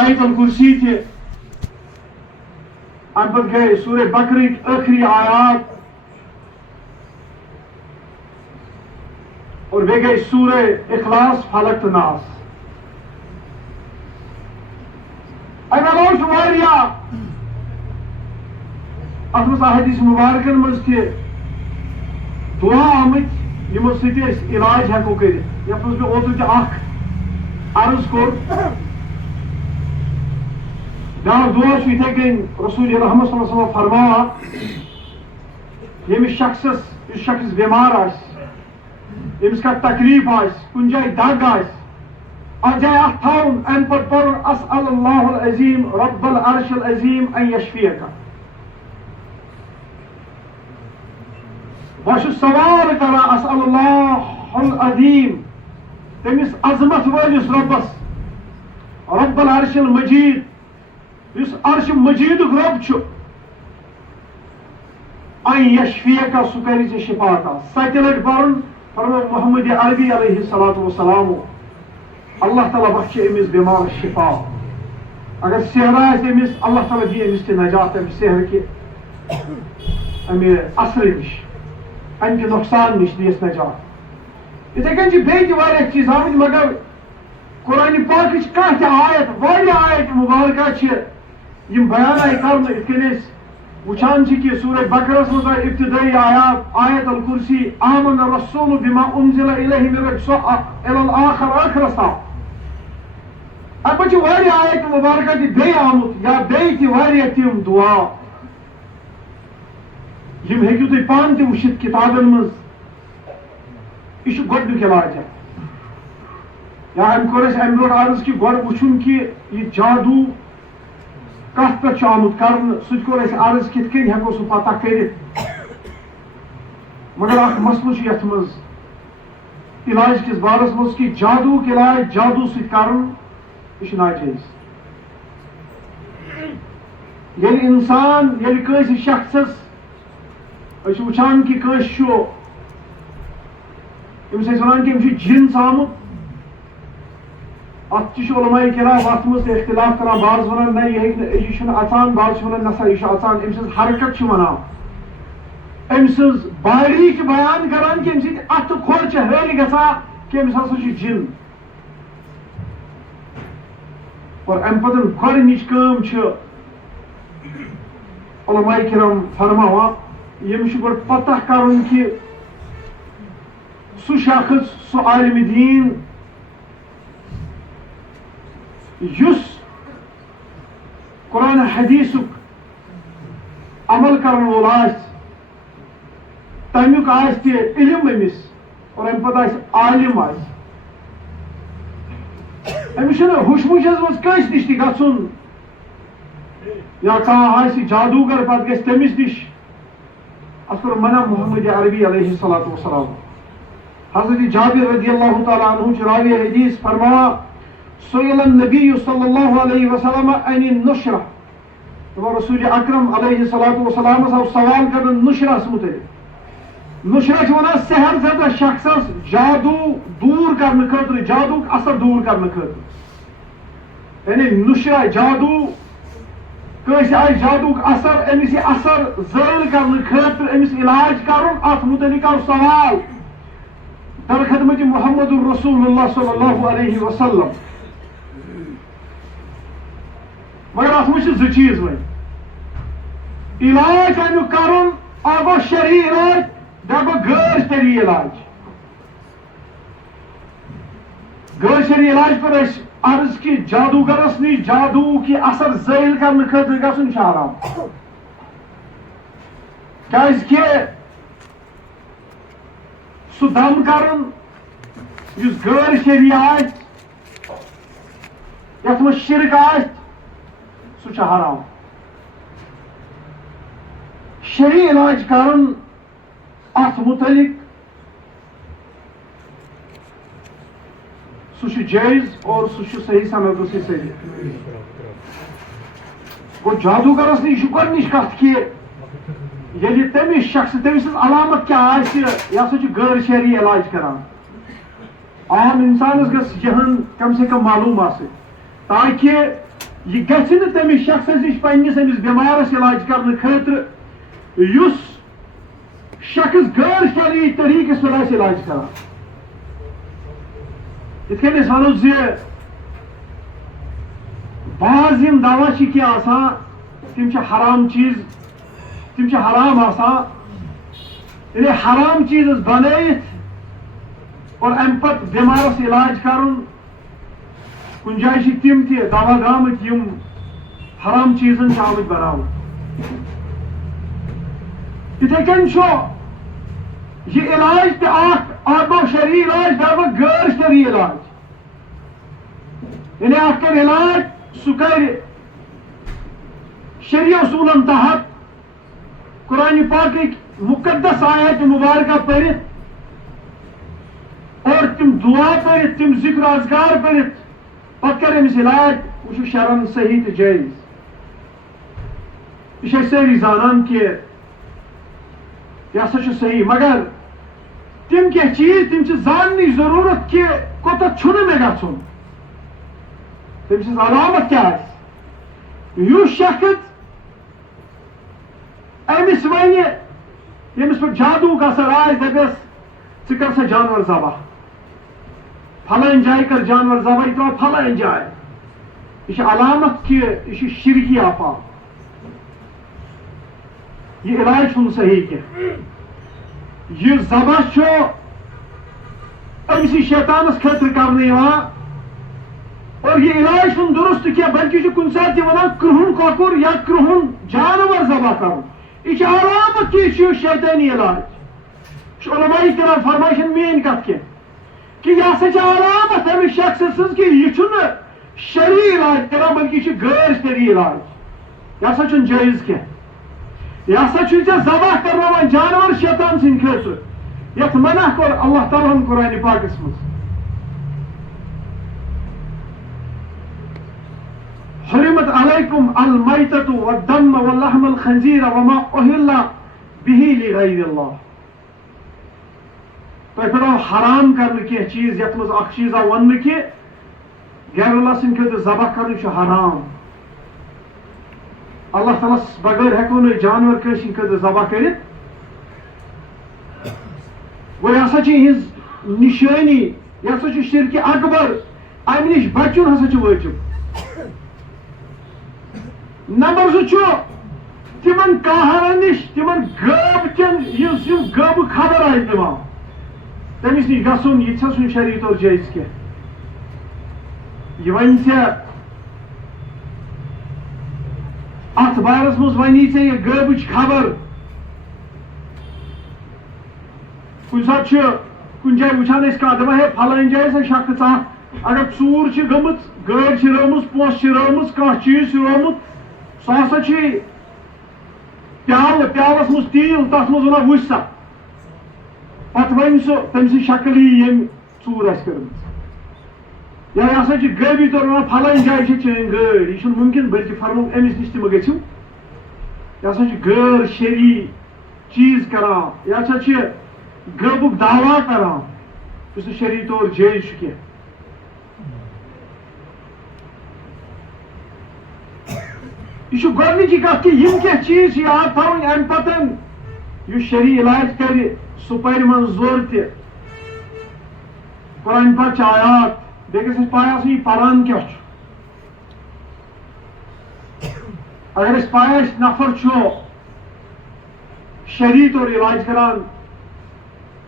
آیت الکرسی تہ ام پتہ گئے سورہ بقرہ آخری آیات اور بیٚیہِ گٔے سورہ اخلاص فلق تہٕ ناس امہِ علاوٕ چھُ واریاہ اتھ منٛز احادیث مبارکن منٛز تہِ دعا آمٕتۍ یِمو سۭتۍ أسۍ علاج ہٮ۪کو کٔرِتھ یتھ منٛز مےٚ اوترٕ تہِ اکھ عرض کوٚر بیٛاکھ دعا چھُ یِتھے کٔنۍ رسول رحمت صلی اللہ علیہ وسلم فرماوان ییٚمِس شخصس یُس شخص بٮ۪مار آسہِ ییٚمِس کانٛہہ تکلیٖف آسہِ کُنہِ جایہِ دگ آسہِ اتھ جایہِ اتھ تھاوُن امہِ پتہٕ پرُن اسأل اللہ العظیم رب العرش العظیم ان یشفیک بہٕ چھُس سوال کران اسأل اللہ العظیم تٔمِس عظمت وٲلِس رۄبس رب العرش المجیٖد یُس عرش مجیٖدُک رۄب چھُ ان یشفیک سُہ کرِ ژےٚ شفا عطا 7 لٹہِ پرُن فرمو محمد عربی علیہ الصلوۃ والسلام اللہ تعالیٰ بخشِ أمِس بٮ۪مارس شفا اگر سحر آسہِ أمِس اللہ تعالیٰ دِی أمِس تہِ نجات امہِ سحر کہِ امہِ اثرٕ نِش امہِ کہِ نۄقصان نِش دِیس نجات یِتھے کٔنۍ چھِ بیٚیہِ تہِ واریاہ چیٖز آمٕتۍ مگر قرآنِ پاکٕچ کانٛہہ تہِ آیت واریاہ آیت مبارکہ چھِ یِم بیان آیہِ کرنہٕ یِتھ کٔنۍ أسۍ وٕچھان چھِ کہِ سورہ بقرہس منٛز آیہِ ابتدٲیی آیات آیت الکرسی آمن الرسول بما انزل الیہ من ربہ الی الاخر ٲخرس تام امہِ پتہٕ چھِ واریاہ آیت مبارکہ تہِ بیٚیہِ آمُت یا بیٚیہِ تہِ واریاہ تِم دعا یِم ہیٚکِو تُہۍ پانہٕ تہِ وٕچھِتھ کِتابن منٛز یہِ چھُ گۄڈنیُک علاج یا أمۍ کوٚر اَسہِ اَمہِ برونٛٹھ عرض کہِ گۄڈٕ وٕچھُن کہِ یہِ جادوٗ کتھ پٮ۪ٹھ چھُ آمُت کرنہٕ سُہ تہِ کوٚر اَسہِ عرض کِتھ کٔنۍ ہٮ۪کو سُہ پتہ کٔرِتھ مگر اکھ مسلہٕ چھُ یتھ منٛز علاج کِس بارس منٛز کہِ جادوٗک علاج جادوٗ سۭتۍ کرُن یہِ چھُ ناجٲیز ییٚلہِ انسان ییٚلہِ کٲنٛسہِ شخصس أسۍ چھِ وٕچھان کہِ کٲنٛسہِ چھُ ییٚمِس أسۍ ونان کہِ أمِس چھُ جِن ژامُت اتھ تہِ چھُ علماء کرام اتھ منٛز تہِ اختلاف کران بعض ونان نہ یہِ ہیٚکہِ نہٕ یہِ چھُنہٕ اژان بعض چھِ ونان نسا یہِ چھُ اژان أمۍ سٕنٛز حرکت چھِ ونان أمۍ سٕنٛز باڈی چھِ بیان کران کہِ أمۍ سٕنٛدِ اتھٕ کھۄر چھِ ہٲلۍ گژھان کہِ أمِس ہسا چھُ جِن اور امہِ پتہٕ گۄڈنِچ کٲم چھِ علماء کرام فرماوان ییٚمِس چھُ گۄڈٕ پتہ کرُن کہِ سُہ شخص سُہ عالمِ دیٖن یُس قرآن حدیثُک عمل کرن وول آسہِ تمیُک آسہِ تہِ علم أمِس اور امہِ پتہٕ آسہِ عالم آسہِ أمِس چھُنہٕ ہُشمُشس منٛز کٲنٛسہِ نِش تہِ گژھُن یا کانٛہہ آسہِ جادوٗگر پتہٕ گژھِ تٔمِس نِش اتھ کوٚر منع محمد عربی علیہ الصلوۃ والسلام حضرت جابر رضی اللہ تعالیٰ عنہ چھُ راوی حدیث فرماوان سئل النبی صلی اللہ علیہ وسلم عن النشرہ رسول اکرم علیہ الصلوۃ والسلامس آو سوال کرنہٕ نشرس متعلق نشرہ چھِ ونان سحر زدہ شخصس جادوٗ دوٗر کرنہٕ خٲطرٕ جادوٗک اثر دوٗر کرنہٕ خٲطرٕ یعنی نشرہ جادوٗ کٲنٛسہِ آسہِ جادوٗک اثر أمِس یہِ اثر زٲلۍ کرنہٕ خٲطرٕ أمِس علاج کرُن اتھ متعلق آو سوال در خدمت محمد رسول اللہ صلی اللہ علیہ وسلم مگر اتھ منٛز چھِ زٕ چیٖز وۄنۍ علاج امیُک کرُن اکھ گوٚو شرعی علاج بیٛاکھ گوٚو غٲر شرعی علاج غٲر شرعی علاج کوٚر اَسہِ عرض کہِ جادوٗگرس نِش جادوٗک یہِ اثر زٲیِل کرنہٕ خٲطرٕ گژھُن چھُ حرام کیازِ کہِ سُہ دم کرُن یُس غٲر شرعی آسہِ یتھ منٛز شرک آسہِ سُہ چھُ حرام شرعی علاج کرُن اتھ متعلق سُہ چھُ جٲیز اور سُہ چھُ صحیح سندو سۭتۍ ثٲبت گوٚو جادوٗگرس نِش چھُ گۄڈنِچ کتھ کہِ ییٚلہِ تٔمِس شخص تٔمۍ سٕنٛز علامت کیٛاہ آسہِ یہِ ہسا چھُ غٲر شرعی علاج کران عام انسانس گژھِ یِہُنٛد کم سے کم معلوم آسٕنۍ تاکہِ یہ گژھِ نہٕ تٔمِس شخصس نِش پنٛنِس أمِس بٮ۪مارس علاج کرنہٕ خٲطرٕ یُس شخص غٲر شرعی طریٖقس پٮ۪ٹھ آسہِ علاج کران. یِتھ کٔنۍ أسۍ ونو زِ بعض یِم دوا چھِ کینٛہہ آسان تِم چھِ حرام چیٖز تِم چھِ حرام آسان. ییٚلہِ حرام چیٖزس بنٲیِتھ اور امہِ پتہٕ بٮ۪مارس علاج کرُن کُنہِ جایہِ چھِ تِم تہِ دوا درٛامٕتۍ یِم حرام چیٖزن چھِ آمٕتۍ بناونہٕ. یِتھے کٔنۍ چھُ یہ علاج تہِ اکھ گوٚو شرعی علاج بیٛاکھ گوٚو غٲر شرعی علاج. یعنی اکھ کرِ علاج سُہ کرِ شرعی اصوٗلن تحت قرآن پاکٕکۍ مقدس آیات مبارکہ پٔرِتھ اور تِم دعا پٔرِتھ تِم ذکر اذکار پٔرِتھ پتہٕ کرِ أمِس علاج. وہ چھُ شرعن صحیح تہٕ جٲیِز. یہ چھِ أسۍ سٲری زانان کہِ یہ ہسا چھُ صحیح مگر تِم کینٛہہ چیٖز تِم چھِ زاننٕچ ضروٗرت کہِ کوٚتتھ چھُنہٕ مےٚ گژھُن. تٔمۍ سٕنٛز علامت کیٛاہ آسہِ. یُس شخص أمِس وَنہِ ییٚمِس پٮ۪ٹھ جادوٗک اثر آسہِ دپٮ۪س ژٕ کر سا جانور ذبح پھلٲنۍ جایہِ کر جانور ذبح یہِ ترٛاو پھلٲنۍ جایہِ. یہ چھِ علامت کہِ یہِ چھُ شرکی آفاق. یہ علاج چھُنہٕ صحیح کینٛہہ. یہ ذبح چھُ أمسی شیطانس خٲطرٕ کرنہٕ یِوان اور یہ علاج چھُنہٕ درست کینٛہہ بلکہ چھُ کُنہِ ساتہٕ تہِ ونان کرٛہُن کۄکُر یا کرٛہُن جانور ذبح کرُن. یہ چھِ علامت کہِ یہِ چھُ شیطٲنی علاج. علماء کرام فرماے چھنہٕ میٲنۍ کتھ کینٛہہ کہ یہ ہسا چھِ علامت أمِس شخص سٕنٛز کہ یہِ چھُنہٕ شرعی علاج کران بلکہ یہِ چھُ غٲر شرعی علاج. یہ ہسا چھُنہٕ جٲیز کینٛہہ. یہ ہسا چھُ ژےٚ ذبح کرناوان جانور شیطان سٕنٛدِ خٲطرٕ یتھ منع کوٚر اللہ تعالیٰ ہن قرآنِ پاکس منٛز. حرمت علیکم المیتۃ والدم ولحم الخنزیر وما اہل به لغیر اللہ. تۄہہِ پٮ۪ٹھو حرام کرنہٕ کینٛہہ چیٖز یتھ منٛز اکھ چیٖز آو وننہٕ کہِ غیر اللہ سٕنٛدِ خٲطرٕ ذبح کرُن چھُ حرام. اللہ تعالیٰ بغٲر ہٮ۪کو نہٕ جانور کٲنٛسہِ ہٕنٛدِ خٲطرٕ ذبح کٔرِتھ. گوٚو یہِ ہسا چھِ یِہنٛز نِشٲنی یہِ ہسا چھُ شرکہِ اکبر. امہِ نِش بچُن ہسا چھُ وٲجِب. نمبر زٕ چھُ تِمن کاہرن نِش تِمن غٲبچن یُس یِم غٲبہٕ خبر آسہِ دِوان تٔمِس نِش گژھُن یہِ چھا چھُنہٕ شرعی طور جٲیز کینٛہہ. یہِ وَنہِ ژےٚ اتھ بارس منٛز ونی ژےٚ یہِ غٲبٕچ خبر. کُنہِ ساتہٕ چھُ کُنہِ جایہِ وٕچھان أسۍ کانٛہہ دپان ہے پھلٲنۍ جایہِ سا شخص اکھ اگر ژوٗر چھِ گٔمٕژ گٲڑۍ چھِ رٲومٕژ پونٛسہٕ چھِ رٲومٕژ کانٛہہ چیٖز چھُ روومُت سُہ ہسا چھُ پیالہٕ پیالس منٛز تیٖل تتھ منٛز ونان وٕچھ سا پتہٕ وَنہِ سُہ تٔمۍ سٕنٛز شکل یی ییٚمۍ ژوٗر آسہِ کٔرمٕژ. یا یہِ ہسا چھِ غٲبی طور ونان پھلٲنۍ جایہِ چھِ چٲنۍ گٲڑۍ. یہِ چھُنہٕ مُمکِن بلکہِ فرمووُکھ أمِس نِش تہِ مہ گٔژھِو. یہِ ہسا چھُ غٲر شرعی چیٖز کران. یہِ ہسا چھِ غٲبُک دعوا کران یُس نہٕ شرعی طور جٲیز چھُ کینٛہہ. یہ چھُ گۄڈنِچی کتھ کہِ یِم کینٛہہ چیٖز چھِ یاد تھاوٕنۍ امہِ پتہٕ یُس شرعی علاج کرِ سُہ پرِ منظور تہِ قرآن پاک چھِ آیات بیٚیہِ گژھِ اَسہِ پاے آسٕنۍ یہِ پران کیٛاہ چھُ. اگر اَسہِ پاے آسہِ نفر چھُ شرعی طور علاج کران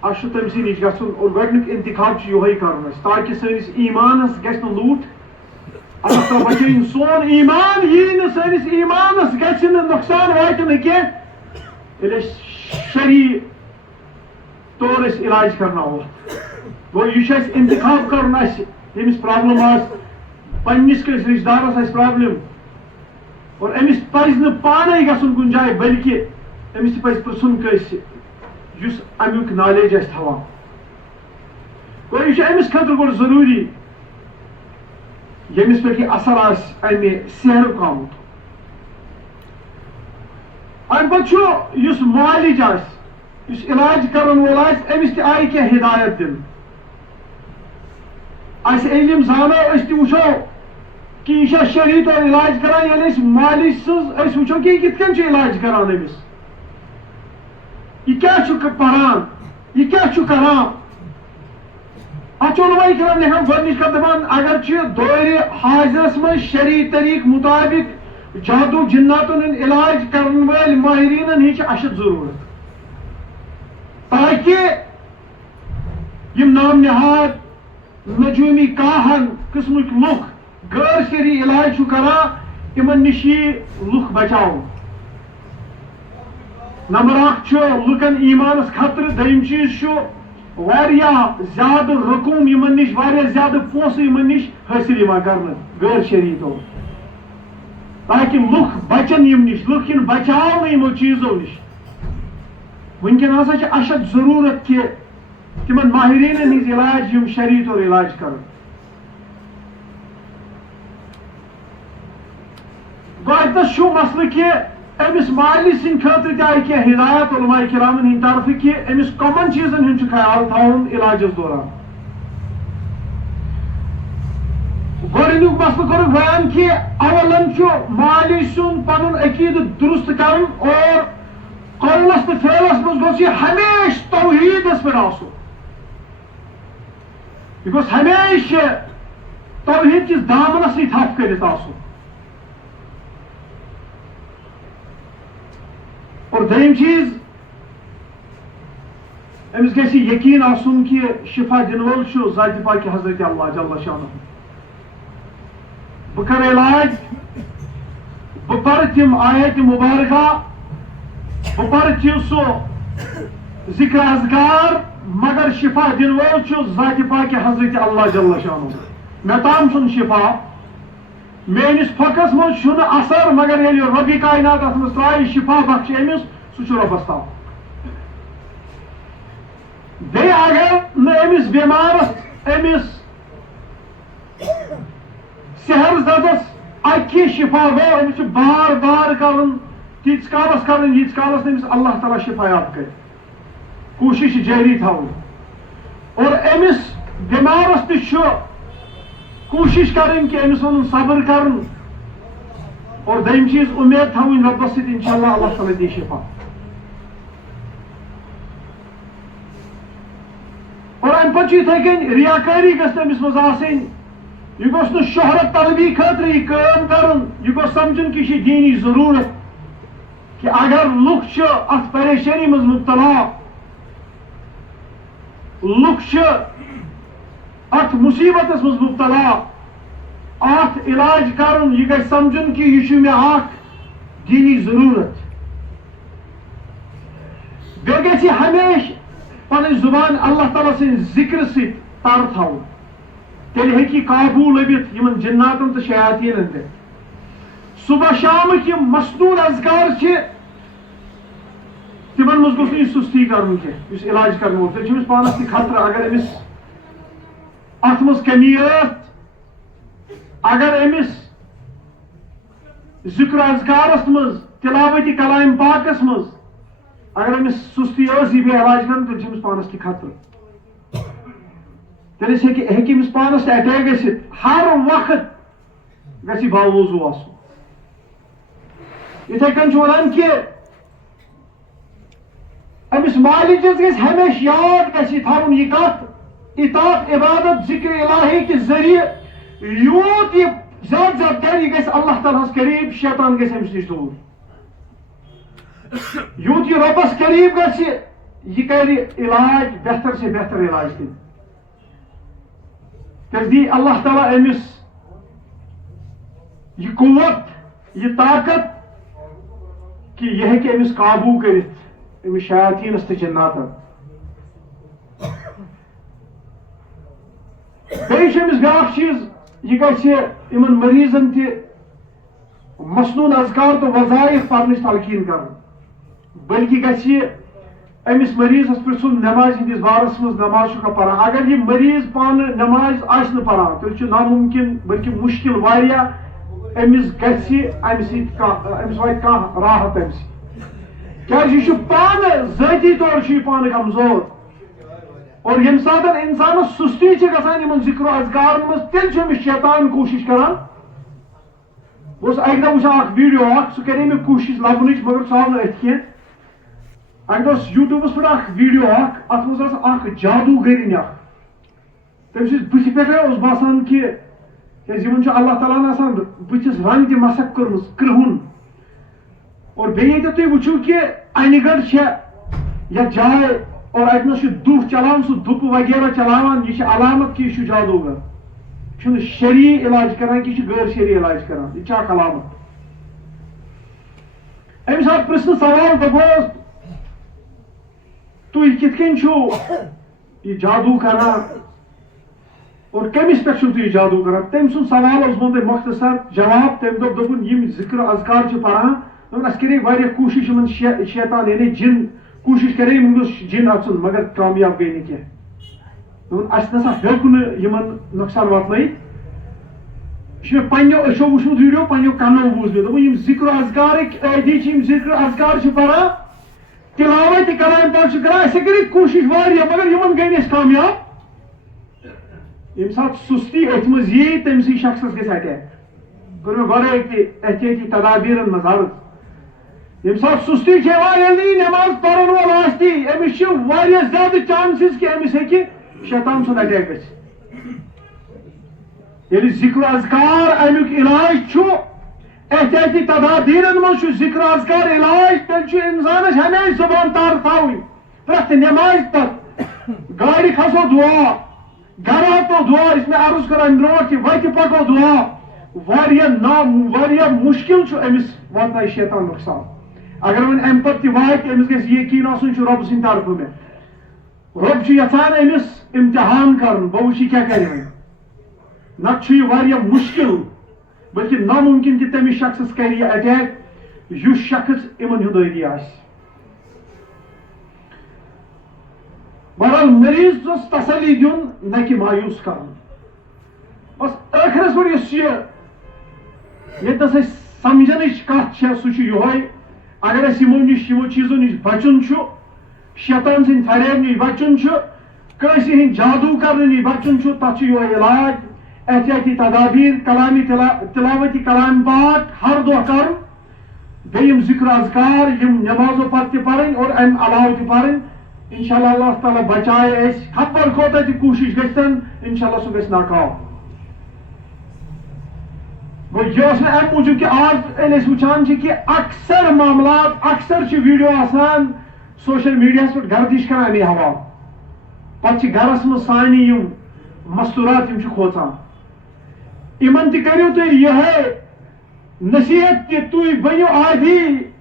اَسہِ چھُ تٔمۍ سٕے نِش گژھُن اور گۄڈنیُک انتخاب چھُ یِہوے کرُن اَسہِ تاکہِ سٲنِس ایٖمانس گژھِ نہٕ لوٗٹ. اللہ تعالیٰ بچٲیِن سون ایٖمان یی نہٕ سٲنِس ایٖمانس گژھِ نہٕ نۄقصان واتہِ نہٕ کینٛہہ ییٚلہِ أسۍ شرعی طور أسۍ علاج کرناوو. گوٚو یہِ چھُ اَسہِ انتخاب کرُن اَسہِ ییٚمِس پرابلم آسہِ پننِس کٲنٛسہِ رشتہٕ دارس آسہِ پرابلم اور أمِس پزِ نہٕ پانے گژھُن کُنہِ جایہِ بلکہِ أمِس تہِ پزِ پرژھُن کٲنٛسہِ یُس امیُک نالیج آسہِ تھاوان. گوٚو یہِ چھُ أمِس خٲطرٕ گۄڈٕ ضروٗری ییٚمِس پٮ۪ٹھ یہِ اثر آسہِ امہِ سحرُک آمُت. امہِ پتہٕ چھُ یُس معالج آسہِ یُس علاج کرن وول آسہِ أمِس تہِ آیہِ کینٛہہ ہدایت دِنہٕ. اَسہِ علم زانو أسۍ تہِ وٕچھو کہ یہ شہید اور علاج کران یعنی مالی سز وچو کہ یہ کت کن علاج کران امس یہ کیا پران یہ کیا کران علماء کرام لکھان گۄڈنِچ کتھ دپان اگر دورِ حاضرس من شرعی طریق مطابق جادو جناتن ہند علاج کرن وٲلۍ ماہرینن ہٕنٛز اشد ضرورت تاکہ یم نام نہاد نجومی کاہن قسمک لُکھ غٲر شرعی علاج کران یمن نش لُکھ بچاو نمبر اکھ لُکن ایمانس خطرٕ دوٚیِم چیٖز چھُ واریاہ زیادٕ رقوم یمن نش واریاہ زیادٕ پونسہٕ یمن نش حٲصِل یوان کرنہٕ غٲر شرعی طور تاکہ لُکھ بچن یم نش لُکھ ین بچاونہٕ یمو چیٖزو نش ونکن ہسا چھِ اشد ضرورت کہ تمن ماہرینن ہٕنٛز علاج یم شرعی طور علاج کرن گۄڈنیٚتھ چھُ مسلہٕ کہ امس مالی سٕنٛدِ خٲطرٕ تہِ آیہِ کینٛہہ ہدایت علماء کرامن ہٕنٛدِ طرفہٕ کہ امس کمن چیٖزن ہُنٛد چھُ خیال تھاوُن علاجس دوران گۄڈنیُک مسلہٕ کوٚرُکھ بیان کہ اولن چھُ مالی سُنٛد پنُن عقیدٕ درست کرُن اور قولس تہٕ فعلس منٛز گوٚژھ یہِ ہمیشہِ توحیٖدس پٮ۪ٹھ آسُن یہ گوٚژھ ہمیشہِ توحیٖد کِس دامنس سۭتۍ تھپھ کٔرِتھ آسُن اور دوٚیِم چیٖز أمِس گژھِ یقیٖن آسُن کہ شفا دِنہٕ وول چھُ ذاتِ پاکہِ حضرت اللہ جل شانہ بہٕ کرٕ علاج بہٕ پرٕ تِم آیت مبارکہ بہٕ پرٕ سُہ ذکر اذکار مگر شفا دِنہٕ وول چھُ ذاتِ پاکہِ حضرت اللہ جل شانہ مےٚ تام چھُنہٕ شفا میٲنِس پھۄکھس منٛز چھُنہٕ اثر مگر ییٚلہِ رۄبِ کاینات اتھ منٛز ترٛایہِ شفا بخش أمِس سُہ چھُ رۄبس تام بیٚیہِ اگر نہٕ أمِس بٮ۪مارس أمِس سحر زدس اکہِ شفا گوٚو أمِس چھُ بار بار کرُن تیٖتِس کالس کرُن ییٖتِس کالس نہٕ أمِس اللہ تعالیٰ شفایات کرِ کوٗشش چھِ جٲری تھاوٕنۍ اور أمِس بٮ۪مارس تہِ چھُ کوٗشش کرٕنۍ کہ أمِس ونُن صبر کرُن اور دوٚیِم چیٖز اُمید تھاوٕنۍ رۄبس سۭتۍ انشاءاللہ اللہ تعالیٰ دی شفا اور امہِ پتہٕ چھُ یِتھے کٔنۍ ریاکٲری گژھِ نہٕ أمِس منٛز آسٕنۍ یہ گوٚژھ نہٕ شہرت طلبی خٲطرٕ یہِ کٲم کرُن یہِ گوٚژھ سمجھُن کہ یہِ چھِ دیٖنی ضروٗرت کہ اگر لُکھ چھِ اتھ پریشٲنی منٛز مبتلا لُکھ چھِ اتھ مصیبتس منٛز مبتلا اتھ علاج کرُن یہِ گژھِ سمجھُن کہ یہِ چھُ مےٚ اکھ دیٖنی ضروٗرت بیٚیہِ گژھِ یہِ ہمیشہِ پنٕنۍ زُبان اللہ تعالیٰ سٕنٛدِ ذِکرٕ سۭتۍ تر تھاوُن تیٚلہِ ہیٚکہِ یہِ قابوٗ لٔبِتھ یِمن جِناتن تہٕ شیاطیٖنن پٮ۪ٹھ صبح شامٕکۍ یِم مصنوٗن اذکار چھِ تِمن منٛز گوٚژھ نہٕ یہِ سُستی کرُن کینٛہہ یُس علاج کرن وول تیٚلہِ چھُ أمِس پانس تہِ خطرٕ اگر أمِس اتھ منٛز کمی ٲس اگر أمِس ذکر اذکارس منٛز تلاوتی کلام پاکس منٛز اگر أمِس سُستی ٲس یہِ بیٚیہِ علاج کرُن تیٚلہِ چھُ أمِس پانس تہِ خطرٕ تیٚلہِ ہیٚکہِ أمِس پانس تہِ اٹیک گٔژھِتھ ہر وقت گژھِ یہِ باوضوٗ آسُن یِتھے کٔنۍ چھُ ونان کہ أمِس مالِکس گژھِ ہمیشہِ یاد گژھِ یہِ تھاوُن یہِ کتھ اطاعت عبادت ذکر الہی کے ذریعہ یوت یہ زیادہ زیادہ کرِ یہِ گژھِ اللہ تعالیٰ ہس قریب شیطان گژھِ أمِس نِش دوٗر یوت یہ رۄبس قریب گژھِ یہِ کرِ علاج بہتر سے بہتر علاج دِنۍ تیٚلہِ دی اللہ تعالیٰ أمِس یہِ قوت یہِ طاقت کہ یہِ ہیٚکہِ أمِس قابوٗ کٔرِتھ أمِس شیاطیٖنس تہٕ جِناتن بیٚیہِ چھُ أمِس بیٛاکھ چیٖز یہِ گژھِ یِمن مریضن تہِ مصنوٗن اذکار تہٕ وظایف پرنٕچ تلقیٖن کرُن بلکہ گژھِ یہِ أمِس مریضس پرژھُن نمازِ ہٕنٛدِس بارس منٛز نماز چھُکھا پران اگر یہِ مریض پانہٕ نماز آسہِ نہٕ پران تیٚلہِ چھُ نامُمکِن بلکہ مُشکل واریاہ أمِس گژھِ امہِ سۭتۍ أمِس واتہِ کانٛہہ راحت امہِ سۭتۍ کیٛازِ یہِ چھُ پانہٕ ذٲتی طور چھُ یہِ پانہٕ کمزور اور ییٚمہِ ساتہٕ انسانس سُستی چھِ گژھان یِمن ذکر و اذکارن منٛز تیٚلہِ چھُ أمِس شیطان کوٗشش کران بہت اک دہ وچھان اخ ویڈیو اخ سہ کرے مےٚ کوٗشِش لبنٕچ مگر سُہ آو نہٕ أتھۍ کینٛہہ اکہِ دۄہ اوس یوٗٹیوٗبس پٮ۪ٹھ اکھ ویڈیو اکھ اتھ منٛز ٲس اکھ جادوگٔرِنۍ اکھ تٔمۍ سٕنٛدِ بٕتھِ پٮ۪ٹھے اوس باسان کہِ کیٛازِ یِمن چھُ اللہ تعالیٰ ہن آسان بٕتھِس رنٛگ تہِ مسق کٔرمٕژ کرٛہُن اور بیٚیہِ ییٚتٮ۪تھ تُہۍ وٕچھِو کہِ انہِ گڑھ چھےٚ یتھ جاے اور اتنس چھُ دُہ چلان سُہ دُپہٕ وغیرہ چلاوان یہ چھِ علامت کہ یہ چھُ جادوگر یہ چھُنہٕ شرعی علاج کران کہ یہ چھُ غٲر شرعی علاج کران یہ چھِ اکھ علامت امہِ ساتہٕ پرٛژھ سوال دوٚپہوس تُہۍ کِتھ کٔنۍ چھُو یہ جادو کران اور کٔمِس پٮ۪ٹھ چھُو تُہۍ یہ جادو کران تٔمۍ سُنٛد سوال اوس ووٚن تٔمۍ مۄختصر جواب تٔمۍ دوٚپُن یِم ذِکر اذکار چھِ پران دوٚپُن اَسہِ کَرے واریاہ کوٗشِش یِمن شیطان یعنی جِن کوٗشِش کرے یِمن گوٚژھ جِن اژُن مگر کامیاب گٔے نہٕ کینٛہہ دوٚپُن اَسہِ نسا ہیوٚک نہٕ یِمن نۄقصان واتنٲیِتھ یہِ چھُ مےٚ پنٛنیو أچھو وٕچھمُت ویٖڈیو پنٛنیو کَنو بوٗز مےٚ دوٚپُن یِم ذِکر اذکارٕکۍ عٲدی چھِ یِم ذِکر اذکار چھِ پران تِلاوت تہِ کلام پاک چھِ کران اَسے کَرے کوٗشِش واریاہ مگر یِمن گٔے نہٕ أسۍ کامیاب ییٚمہِ ساتہٕ سُستی أتھۍ منٛز یی تٔمسٕے شخصس گژھِ اٹیک کٔر مےٚ گۄڈے تہِ احتیاطی تدابیٖرن منٛز عرض ییٚمہِ ساتہٕ سُستی چھِ یِوان ییٚلہِ نہٕ یہِ نٮ۪ماز پرن وول آسہِ تہِ أمِس چھِ واریاہ زیادٕ چانسز کہِ أمِس ہیٚکہِ شیطان سُنٛد اٹیک گٔژھِتھ ییٚلہِ ذِکر اذکار امیُک علاج چھُ احتیاطی تدابیٖرن منٛز چھُ ذِکر اذکار علاج تیٚلہِ چھُ انسانس ہمیشہِ زبان تار تھاوٕنۍ پرٛٮ۪تھ نٮ۪مازِ پتہٕ گاڑِ کھسو دُعا گرٕ ہتو دُعا یُس مےٚ عرض کوٚر امہِ برونٛٹھ کہِ وتہِ پکو دُعا واریاہ مُشکِل چھُ أمِس واتنایہِ شیطان نۄقصان اگر وۄنۍ امہِ پتہٕ تہِ واتہِ أمِس گژھِ یقیٖن آسُن چھُ رۄبہٕ سٕنٛدِ طرفہٕ مےٚ رۄب چھُ یژھان أمِس امتحان کرُن بہٕ وٕچھِ یہِ کیٛاہ کرِ وۄنۍ نتہٕ چھُ یہِ واریاہ مُشکِل بٔلکہِ نامُمکِن کہِ تٔمِس شخصس کرِ یہِ اٹیک یُس شخص یِمن ہُنٛد عٲدی آسہِ بہرحال مریضس تسلی دیُن نہ کہ مایوس کرُن بس ٲخرس پٮ۪ٹھ یُس یہِ ییٚتنس أسۍ سمجھنٕچ کتھ چھےٚ سُہ چھُ یِہوے اگر أسۍ یِمو چیٖزو نِش بچُن چھُ شیطان سٕنٛدِ فریب نِش بچُن چھُ کٲنٛسہِ ہٕنٛدۍ جادو کرنہٕ نِش بچُن چھُ تتھ چھُ یِہوے علاج احتیاطی تدابیٖر کلامی تلاوتی کلام پاک ہر دۄہ کرُن بیٚیہِ یِم ذِکر اذکار یِم نٮ۪مازو پتہٕ تہِ پرٕنۍ اور امہِ علاوٕ تہِ پرٕنۍ انشاءاللہ اللہ تعالیٰ بچایہِ أسۍ خبر کوتاہ تہِ کوٗشِش گژھن انشاءاللہ سُہ گژھِ ناکام گوٚو یہِ اوس نہٕ امہِ موٗجوٗب کہِ آز ییٚلہِ أسۍ وٕچھان چھِ کہِ اکثر معاملات اکثر چھِ ویٖڈیو آسان سوشل میٖڈیاہس پٮ۪ٹھ گردش کران امی حوالہٕ پتہٕ چھِ گرس منٛز سانہِ یِم مستوٗرات یِم چھِ کھوژان یِمن تہِ کٔرِو تُہۍ یِہے نصیحت کہِ تُہۍ بٔنِو عادی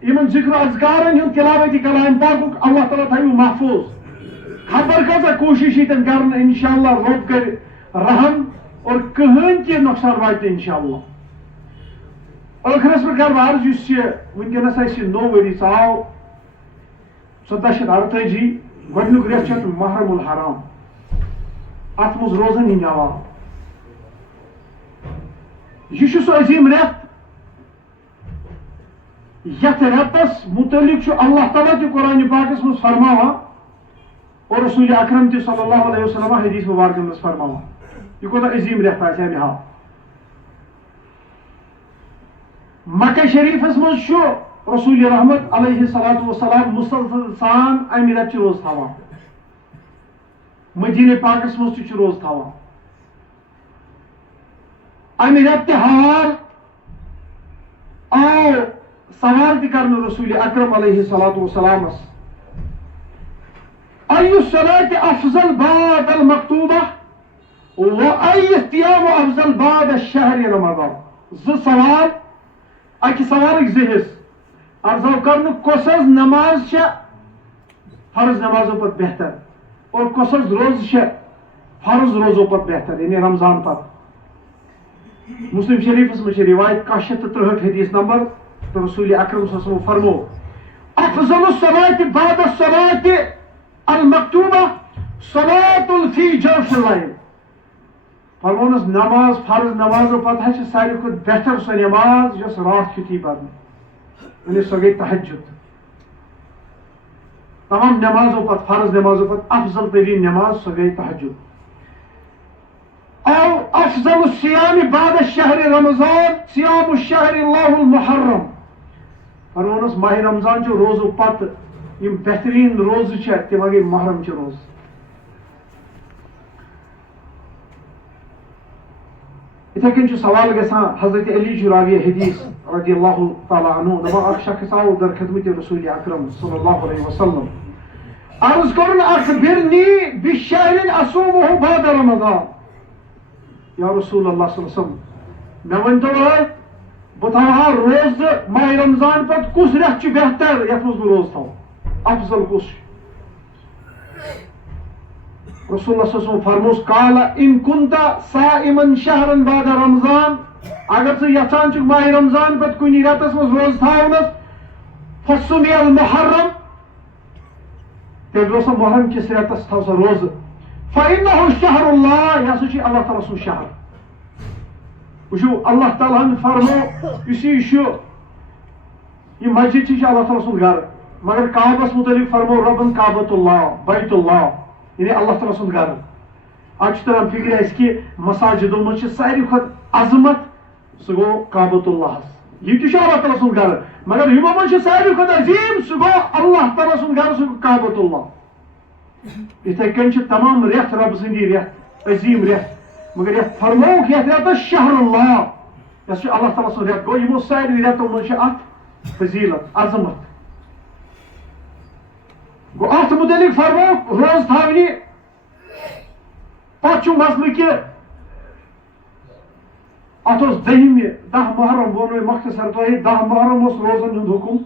یِمن ذِکر اذکارن ہُنٛد تلاوتی کلام پاکُک اللہ تعالیٰ تھٲیِو محفوٗظ خبر کۭژاہ کوٗشِش ییٚتٮ۪ن کرنہٕ انشاءاللہ رۄب کرِ رحم اور کٕہٕنۍ تہِ نۄقصان واتہِ نہٕ انشاءاللہ ٲخرس پٮ۪ٹھ کرٕ بہٕ عرض یُس یہِ وٕنکیٚنس اَسہِ یہِ نوٚو ؤری ژاو 1448 گۄڈنیُک رٮ۪تھ چھُ اتھ محرم الحرام اتھ منٛز روزن ہٕنٛدۍ علاوٕ یہِ چھُ سُہ عظیٖم رٮ۪تھ یتھ رٮ۪تس متعلق چھُ اللہ تعالیٰ تہِ قرآنِ پاکس منٛز فرماوان اور رسول اکرم تہِ صلی اللہ علیہ وسلم حدیث مبارکن منٛز فرماوان یہِ کوتاہ عظیٖم رٮ۪تھ آسہِ امہِ ہاو مکہ شریفس منٛز چھُ رسول رحمت علیہ الصلاۃ والسلام مسلسل سان امہِ رٮ۪تچہِ روزٕ تھاوان مدیٖنہ پاکس منٛز تہِ چھُ روزٕ تھاوان امہِ رٮ۪تہٕ حال آو سوال تہِ کرنہٕ رسول اکرم علیہ الصلاۃ والسلامس أي الصلاة أفضل بعد المكتوبة وأي الصيام أفضل بعد الشهر رمضان زٕ سوال اکہِ سوالٕکۍ زٕ حِصہٕ عرض آو کرنہٕ کۄس حظ نماز چھےٚ فرض نمازو پتہٕ بہتر اور کۄس حظ روزٕ چھےٚ فرض روزو پتہٕ بہتر یعنی رمضان پتہٕ مسلم شریفس منٛز چھِ روایت 163 حدیث نمبر تہٕ رسول اکرم صلی اللہ علیہ وسلم فرمو افضل الصلاة بعد الصلاة المکتوبہ صلاۃ فی جوف الليل فرمونس نماز فرض نمازو پتہٕ حظ چھِ ساروی کھۄتہٕ بہتر سۄ نماز یۄس راتھ کیُتھ یی پرنہٕ یعنی سۄ گٔے تہجد تمام نمازو پتہٕ فرض نمازو پتہٕ افضل ترین نماز سۄ گٔے تہجد أو أفضل الصيام بعد الشهر رمضان صيام الشهر الله المحرم. فرمونس ماہ رمضان چو روزو پت یم بہترین روز تم گئی محرم چ روز. اتھے کن سوال گژھان حضرت علی راوی حدیث رضی اللہ تعالیٰ عنہ دپان اخ شخص آو در خدمت رسول اکرم صلی اللہ علیہ وسلم عرض کرن اخبرنی بشہر اصومہ بعد رمضان. یا رسول اللہ صلی اللہ علیہ وسلم میں ونتو بہ تھاوہا روز ماہ رمضان پتہ کس رٮ۪تھ چھُ بہتر یتھ منٛز بہٕ روز تھاوٕ افضل کس چھُ. رسول اللہ صلی اللہ علیہ وسلم فرموس قال ان كنت صائما شهرا بعد رمضان اگر ژٕ یژھان چھُکھ ماہ رمضان پتہٕ کُنہِ رٮ۪تس منٛز روز تھاونس فصوم المحرم تیٚلہِ روز سا محرم کِس رٮ۪تس تھاو سا روزٕ فإنه شهر الله یہِ ہسا چھُ اللہ تعالیٰ سُنٛد شہر. وٕچھو اللہ تعالیٰ ہن فرمو یُس یہِ چھُ یہِ مسجد چھِ اللہ تعالیٰ سُنٛد گرٕ مگر کعبس متعلق فرمو ربن کعبۃ اللہ بیت اللہ یعنی اللہ تعالیٰ سُنٛد گرٕ. آج چھُ تران فکر اَسہِ کہِ مساجدو منٛز چھِ ساروی کھۄتہٕ عظمت سُہ گوٚو کعبۃ اللہس. یہِ تہِ چھُ اللہ تعالیٰ سُنٛد گرٕ مگر یِمو منٛز چھُ ساروی کھۄتہٕ عظیٖم سُہ گوٚو اللہ تعالیٰ سُنٛد گرٕ سُہ گوٚو کعبۃ اللہ. یِتھے کٔنۍ چھِ تمام رٮ۪تھ رب سٕنٛدی رٮ۪تھ عظیٖم رٮ۪تھ مگر یتھ فرمووُکھ یتھ رٮ۪تس شہر اللہ یس چھُ اللہ تعالیٰ سُنٛد رٮ۪تھ گوٚو یِمو ساروی رٮ۪تو منٛز چھِ اتھ فضیلت عظمت. گوٚو اتھ متعلق فرمووُکھ روز تھاونہِ پتہٕ چھُ مسلہٕ کہِ اتھ اوس دٔہمہِ دہ محرم ووٚن مےٚ مختصر تۄہہِ 10 محرم اوس روزن ہُنٛد حُکم.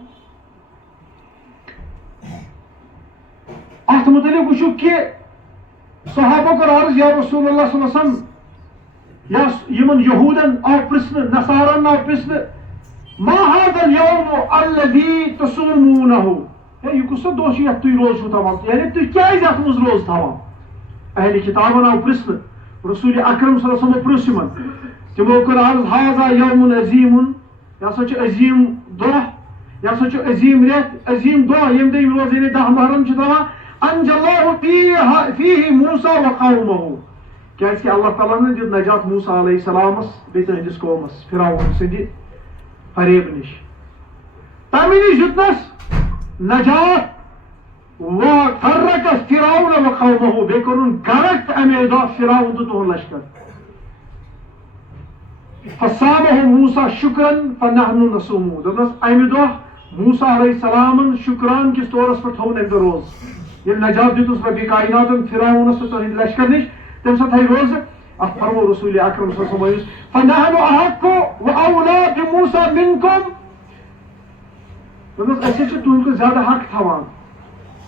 اتھ متعلق وٕچھو کہ صحابہ کوٚر عرض یا رسول اللہ صلی اللہ علیہ وسلم یا یمن یہوٗدن آو پرژھنہٕ نصارن آو پرژھنہٕ ما هذا اليوم الذي تصومونه یہِ کُس سا دۄہ چھُ یتھ تُہۍ روز چھِو تھاوان یعنی تُہۍ کیازِ اتھ منٛز روز تھاوان. اہلِ کتابن آو پرژھنہٕ رسول اکرم صلی اللہ علیہ وسلم پرژھ یِمن تمو کوٚر عرض هذا يوم عظیٖم یہِ ہسا چھُ عظیٖم دۄہ یہِ ہسا چھُ عظیٖم رٮ۪تھ عظیٖم دۄہ ییٚمہِ دۄہ یِم روز یعنی 10 محرم چھِ تھاوان انجى الله فيه موسى وقومه کیازِ کہ اللہ تعالیٰ ہن دیُت نجات موسیٰ علیہ السلامس بیٚیہِ تہنٛدِس قومس فرعون سٕنٛدِ فریب نِش. تمہِ نِش دیُتنس نجات وغرق فرعون وقومه بیٚیہِ کوٚرُن غرق امے دۄہ فرعون تہٕ تُہُنٛد لشکر. فصامه موسى شکرن فنحن نصومه دوٚپنس امہِ دۄہ موسیٰ علیہ السلامن شکران کِس طورس پٮ۪ٹھ تھوٚوُن امہِ دۄہ روز ییٚلہِ نجات دیُتُس ربِ کائناتن فرعونس تہٕ تہنٛدِ لشکر نِش تمہِ ساتہٕ تھایہِ روزٕ. اتھ فرمو رسول اکرم صلی اللہ علیہ وسلم فنحن احق واولى بموسى منكم دوٚپنس أسۍ چھِ تُہنٛد کھۄتہٕ زیادٕ حق تھاوان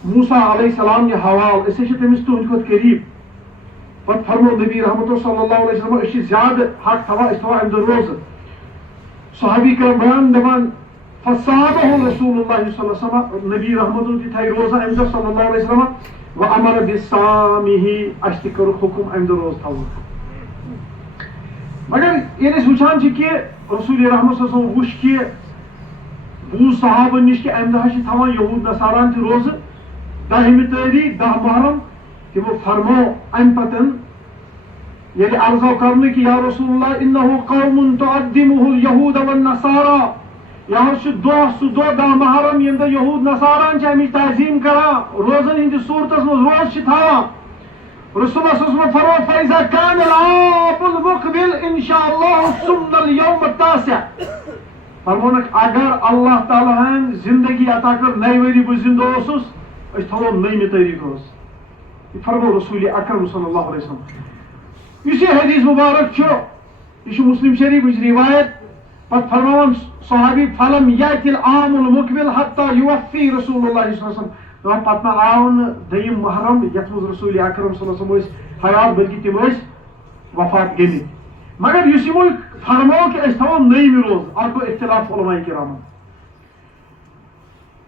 موسیٰ علیہ السلام یہِ حوالہٕ أسۍ چھِ تٔمِس تُہنٛدِ کھۄتہٕ قریٖب. پتہٕ فرمو نبی رحمتہ صلی اللہ علیہ وسلم أسۍ چھِ زیادٕ حق تھاوان أسۍ تھاوو امہِ دۄہ روزٕ. صحابی کرام بیان دپان فصابه رسول اللہ صلی اللہ علیہ وسلم نبی رحمتہ تہِ تھایہِ روزان امہِ دۄہ صلی اللہ علیہ وسلم وامر بصامه اسہِ تہِ کوٚرُکھ حُکم امہِ دۄہ روز تھاوُن. مگر ییٚلہِ أسۍ وٕچھان چھِ کہِ رسول رحمت صلی اللہ علیہ وسلم وٕچھ کہِ بوٗز صحابن نِش کہِ امہِ دۄہ چھِ تھاوان یہوٗد نصاران تہِ روزٕ 10 تٲریٖخ 10 محرم تِمو فرمو امہِ پتن ییٚلہِ عرض آو کرنہٕ کہِ یا رسول اللہ انه قوم تعظمه اليهود والنصارى یہِ حظ چھُ دۄہ سُہ دۄہ 10 محرم ییٚمہِ دۄہ یہوٗد نصاران چھِ امِچ تعظیٖم کران روزن ہٕنٛدِس صوٗرتس منٛز روز چھِ تھاوان. رسول اللہ صلی اللہ علیہ وسلم فرمو فإذا كان العام المقبل ان شاء الله صمنا اليوم التاسع فرمونکھ اگر اللہ تعالیٰ ہن زندگی عطا کٔر نَیہِ ؤری بہٕ زندٕ اوسُس أسۍ تھاوو 9 تٲریٖخ روز. یہِ فرمو رسول اکرم صلی اللہ علیہ وسلم. یُس یہِ حدیث مبارک چھُ یہِ چھُ مسلم شریفٕچ روایت. پتہٕ فرماوان صحابی فلم یأتِ العام المقبل حتى يوفي رسول اللہ صلی اللہ علیہ وسلم پتہٕ نہ آو نہٕ 2 محرم یتھ منٛز رسول اکرم صلی اللہ علیہ وسلم ٲسۍ حیات بلکہ تِم ٲسۍ وفات گٔمٕتۍ. مگر یُس یِمو فرمو کہِ أسۍ تھاوو 9 روز اتھ گوٚو اختلاف علماء کرامن.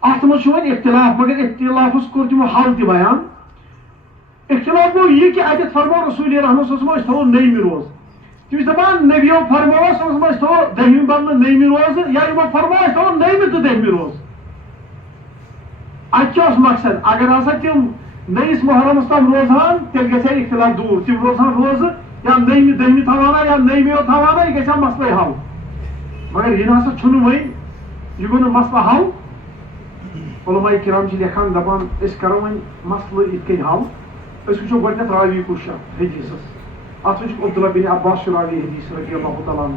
اتھ منٛز چھُ وۄنۍ اختلاف مگر اختلافس کوٚر تِمو حل تہِ بیان. اختلاف گوٚو یہِ کہِ اتٮ۪تھ فرمو رسول رحمت صلی اللہ علیہ وسلم أسۍ تھاوو 9 روز تِم چھِ دپان نبیو فرمووس أسۍ تھاوو 10 بدلہٕ 9 روزٕ یا یِمو فرمو أسۍ تھاوو 9 تہٕ 10 روز. اتہِ کیٛاہ اوس مقصد اگر ہسا تِم 9 محرمس تام روزہان تیٚلہِ گژھِ ہا اختلاف دوٗر تِم روزہان روزٕ یا نئی دہمہِ تھاوانا یا نئی تھاوانا یہ گژھِ ہا مسئلے حل مگر یہ نسا چھُنہٕ وۄنۍ یہ گوٚو نہٕ مسئلہ حل علماء کرام چھِ لیکھان دپان أسۍ کرو وۄنۍ مسئلہٕ یِتھ کٔنۍ حل أسۍ وٕچھو گۄڈنٮ۪تھ راوی کُس چھُ حدیٖثس اتھ وٕچھ عبداللہ بن عباس چھُ راوی حدیٖث رضی اللہ تعالیٰ عنہ